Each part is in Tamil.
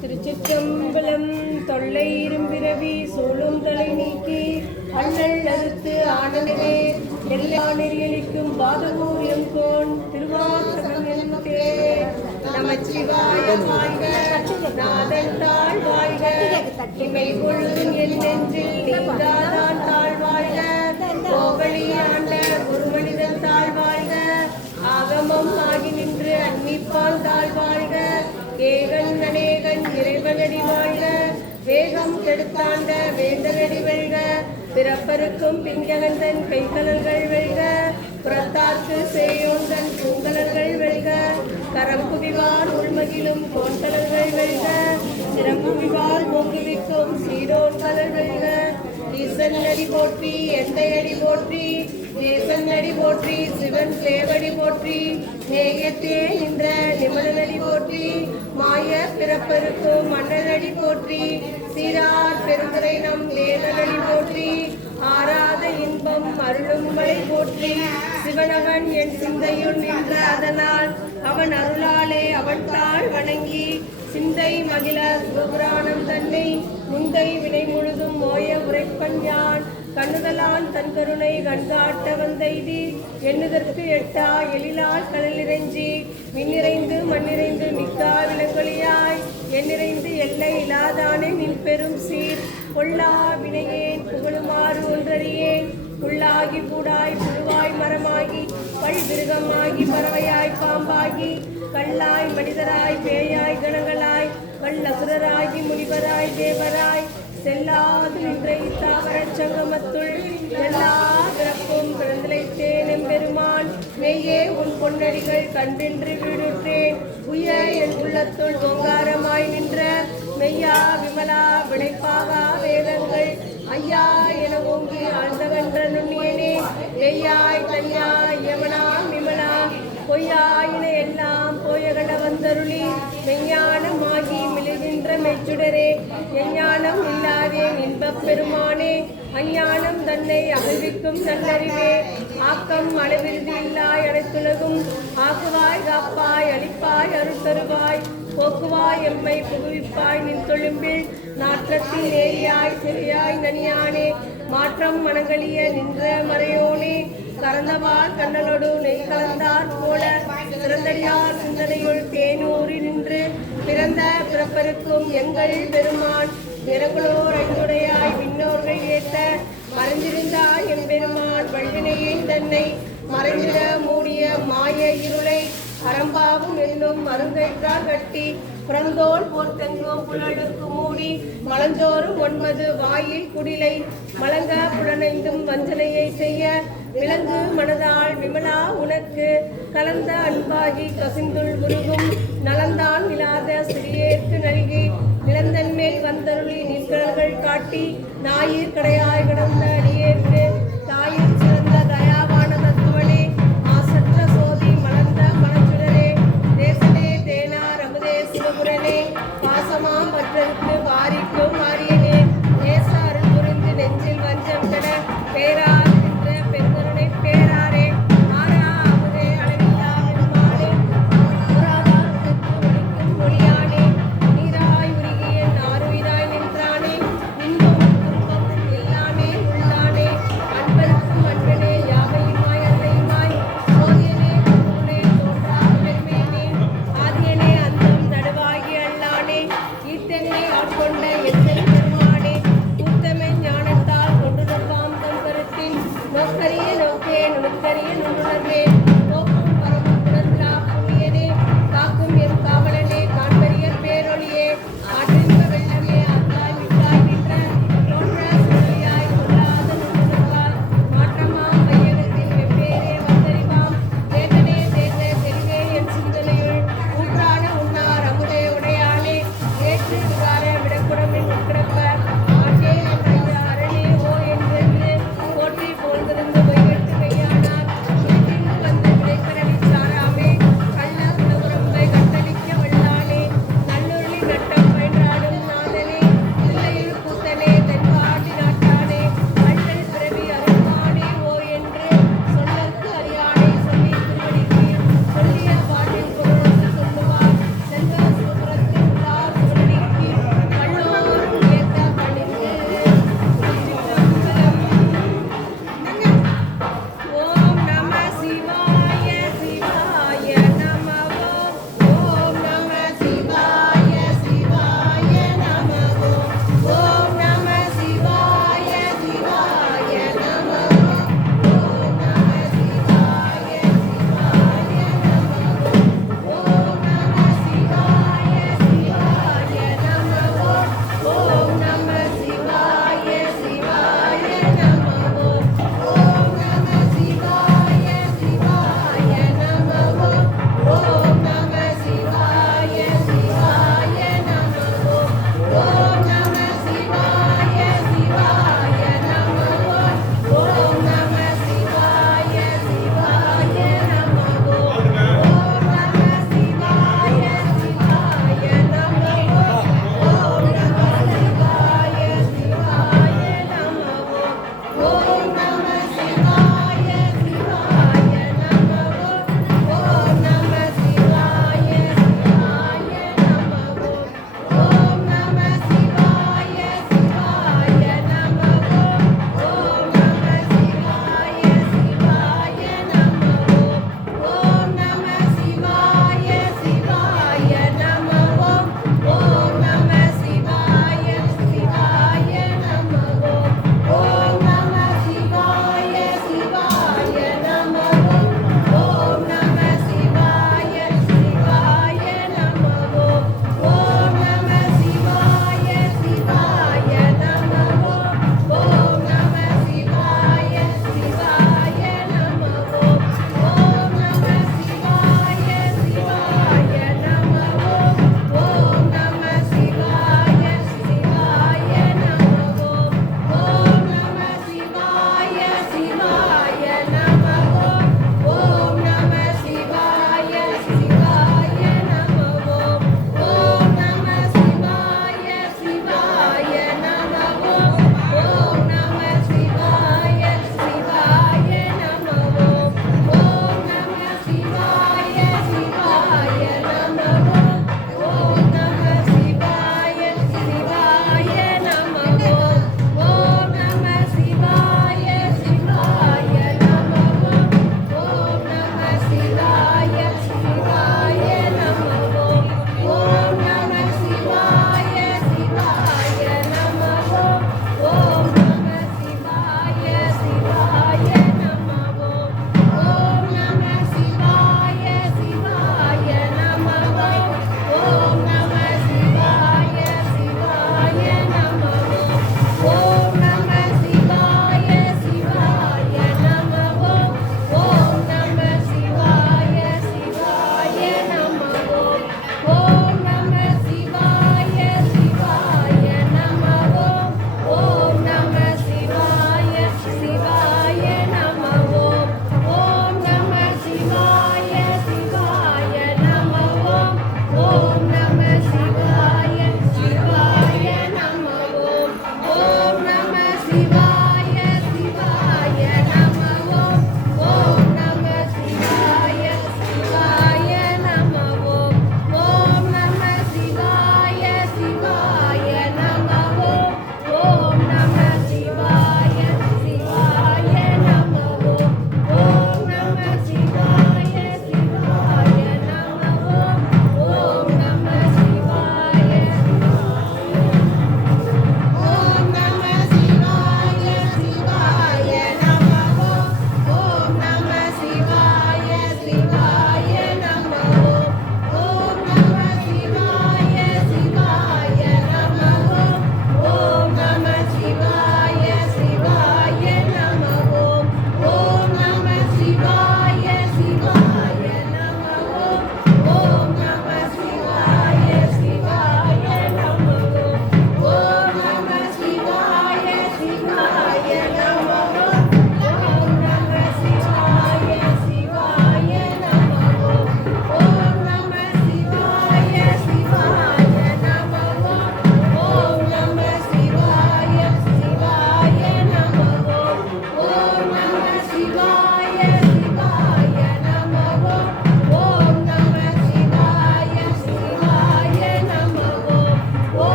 திருச்சிற்றம்பலம் தொல்லை இரும்பிரவி சூழும் தலை நீக்கி அண்ணல் அறுத்து ஆனனவே எல்லா நெறியளிக்கும் பாதகூரியம் கோன் திருவாசகம் என்பதே. நமச்சிவாய வாழ்க நாதன் தாழ் வாழ்க. இமை கொள்ளும் என் நெஞ்சில் நீங்காதான் கோவழி ஆண்ட ஒரு ஆகமம் ஆகி நின்று அன்னிப்பால் தாழ் ஏகன் அநேகன் இறைவனடி வாழ்க. வேகம் கெடுத்தாண்ட வேந்தனடி வெல்க. பிறப்பருக்கும் பிங்கலந்தன் கைகலல்கள் வெல்க. புறத்தார்க்கு சேயோந்தன் பூங்கலல்கள் வெல்க. கரம்புவிவார் உள்மகிலும் கோண்கலல்கள் வெல்க. சிறம்புவிவார் பொங்குவிக்கும் சீரோன் கலல் ஈசனடி போற்றி எந்தை போற்றி தேசன் போற்றி சிவன் சேவடி போற்றி நேயத்தே நின்ற நிமலனடி போற்றி மாய பிறப்பருக்கும் மன்னனடி போற்றி சீரார் பெருந்துரை நம் வேதனடி போற்றி ஆராத இன்பம் அருளும் போற்றி. சிவனவன் என் சிந்தையுள் நின்ற அதனால் அவன் அருளாலே அவன் தாள் வணங்கி. சிந்தை மகிழ சிவபுராணம் தன்னை. முந்தை வினை முழுதும் ஓய உரைப்பன் யான். கண்ணுதலான் தன் கருணை கண்காட்ட வந்தைதி எண்ணுதற்கு எட்டா எழிலால் கடலிறைஞ்சி விண்ணிறைந்து மண்ணிறைந்து மிக்கா விலங்கொழியாய். எண்ணிறைந்து எல்லை இலாதானே நின் பெரும் சீ பொல்லா வினையேன் புகழுமாறு ஒன்றறியேன். புல்லாகி பூடாய் புழுவாய் மரமாகி பல்விருகமாகி பறவையாய் பாம்பாகி கல்லாய் மனிதராய் பேயாய் கணங்களாய் வல்லசுரராகி முனிவராய் தேவராய். செல்லாது நின்ற இத்தாவரச் சங்கமத்துள் எல்லா பிறப்பும் பிறந்திழைத்தேன் எம்பெருமான். மெய்யே உன் பொன்னடிகள் கண்டின்று வீடுற்றேன். உய என் உள்ளத்துள் ஓங்காரமாய் மெய்யா விமலா விளைப்பாகா வேதங்கள். ஐயா என ஓங்கி ஆழ்ந்தவென்ற நுண்ணியனே மெய்யாய் தன்யாய் யமனா விமலா. பொய்யாயின எல்லாம் போயகட வந்தருளி மெய்ஞானமாகி மிளிர்கின்ற மெச்சுடரே எஞ்ஞானம் இல்லாதே இன்பப் பெருமானே அஞ்ஞானம் தன்னை அகழ்விக்கும் தன்னறிவே. ஆக்கம் அளவிருதி இல்லாய் அனைத்துலகும் ஆக்குவாய் காப்பாய் அளிப்பாய் அருள் தருவாய். போக்குவாய் எம்மை புகுவிப்பாய் நின் தொழும்பில் நாற்றத்தில் நேரியாய் சிறியாய் நனியானே மாற்றம் மனங்களிய நின்ற மறையோனே கறந்தவார் கண்ணனொடு நெய் கலந்தார் போல சிறந்தடியார் சிந்தனையுள் தேனூறி நின்று பிறந்த பிறப்பருக்கும் எங்கள் பெருமான் நிறகுளோர் ஐந்துடையாய் விண்ணோர்கள் ஏத்த மறைந்திருந்தாய் எம்பெருமான் வல்வினையின் தன்னை மறைந்திட மூடிய மாய இருளை அறம்பாவும் என்னும் மருந்தைத்தான் கட்டி புறந்தோல் போர்த்தெங்கும் புலடுக்கு மூடி மலஞ்சோறும் ஒன்பது வாயில் குடிலை மலங்க புலனைந்தும் வஞ்சனையை செய்ய விலங்கு மனதால் விமலா உனக்கு கலந்த அன்பாகி கசிந்துள் உருகும் நலந்தான் இல்லாத சிறியேற்கு நல்கி நிலந்தன் மேல் வந்தருளி நிற்கல்கள் காட்டி ஞாயிற் கடையாய் கிடந்த Não, não, não. no me quitarían,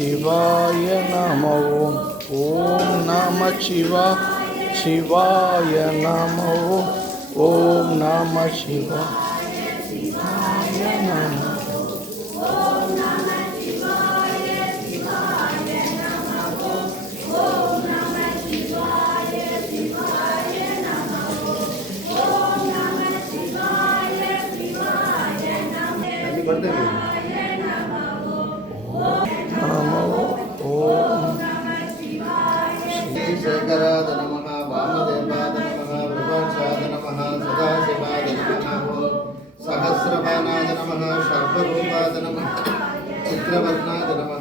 शिवाय नमो ओम नमः शिवा शिवाय नमो ओम नमः शिवा। शिवाय नमः నమ సర్వరూపాద నమ చిత్రవర్ణాద నమ